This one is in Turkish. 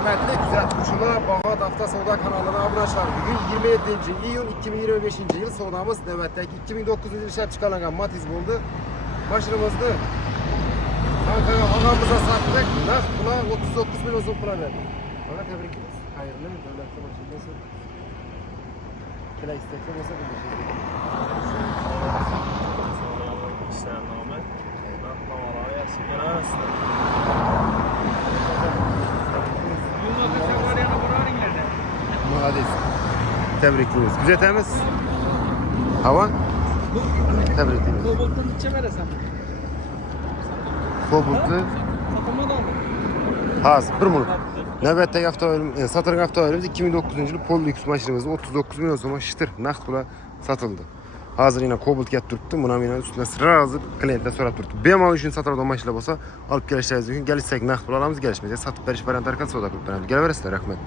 Hürmetli kuzatuvchilar, Bag'ot Avto Savdo kanalına abone olun. Bugün 27 iyun 2025 yıl savdamız navbatdagi 2009 yil ishlab chiqarilgan Matiz bo'ldi. Mashinamizni Ankara'ya ağamıza sattık. Naq pula 39 milyon so'm pul verdik. Bana tebrik ederiz. Hayırlı davlatli mashinasi. Kela istekli bo'lsa bildirishing. İşlernaame. Naqdnamalar yaxshi kelas. Молодец. Tebrik ediyoruz. Güzel temiz. Hava? Tebrik ediyoruz. Kobolt'tan içe veresem. Kobolt'u Satamadan mı? hazır. Bir minut. Növbətdəki avtomobilimiz, satılған avtomobilimiz 2009 yılı Polo X maşinimiz 39 milyon so'ma şıtır naqd pula satıldı. Hazır yine Kobolt gelip duruptu. Buna yine üstüne sırası klientler sorap duruptu. Bemal üçün satılған maşinler bolsa alıp gelişeceğiz. Gelişsek naqd pul alamız, gelişmeyecek. Satıp veriş variant arkası soda kulüpten. Gel veresizler, rahmet.